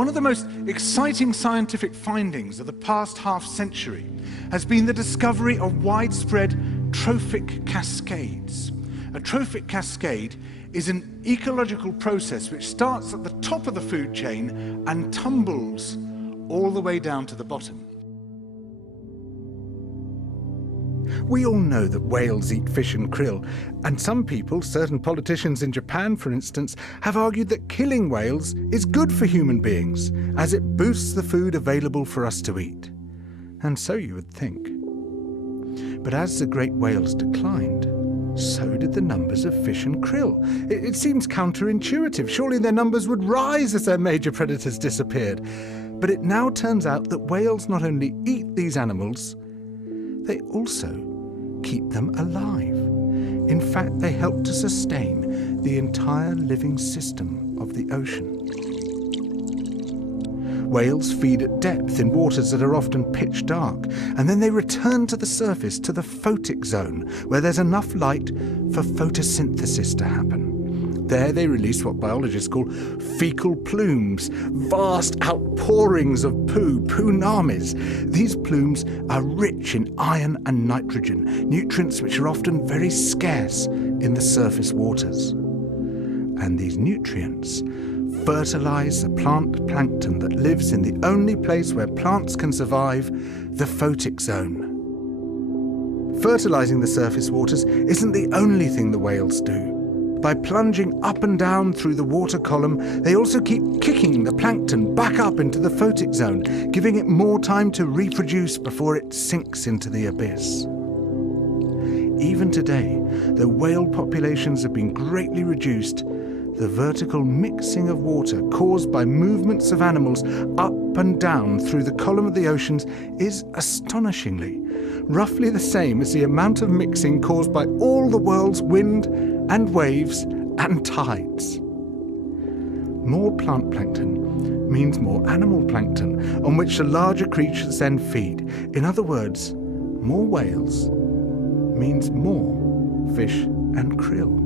One of the most exciting scientific findings of the past half-century has been the discovery of widespread trophic cascades. A trophic cascade is an ecological process which starts at the top of the food chain and tumbles all the way down to the bottom. We all know that whales eat fish and krill, and some people, certain politicians in Japan for instance, have argued that killing whales is good for human beings, as it boosts the food available for us to eat. And so you would think. But as the great whales declined, so did the numbers of fish and krill. It seems counterintuitive. Surely their numbers would rise as their major predators disappeared. But it now turns out that whales not only eat these animals, they also keep them alive. In fact, they help to sustain the entire living system of the ocean. Whales feed at depth in waters that are often pitch dark, and then they return to the surface, to the photic zone, where there's enough light for photosynthesis to happen. There they release what biologists call fecal plumes, vast outpourings of poo, poonamis. These plumes are rich in iron and nitrogen, nutrients which are often very scarce in the surface waters. And these nutrients fertilize the plant plankton that lives in the only place where plants can survive, the photic zone. Fertilizing the surface waters isn't the only thing the whales do. By plunging up and down through the water column, they also keep kicking the plankton back up into the photic zone, giving it more time to reproduce before it sinks into the abyss. Even today, though whale populations have been greatly reduced, the vertical mixing of water caused by movements of animals up and down through the column of the oceans is astonishingly roughly the same as the amount of mixing caused by all the world's wind and waves and tides. More plant plankton means more animal plankton, on which the larger creatures then feed. In other words, more whales means more fish and krill.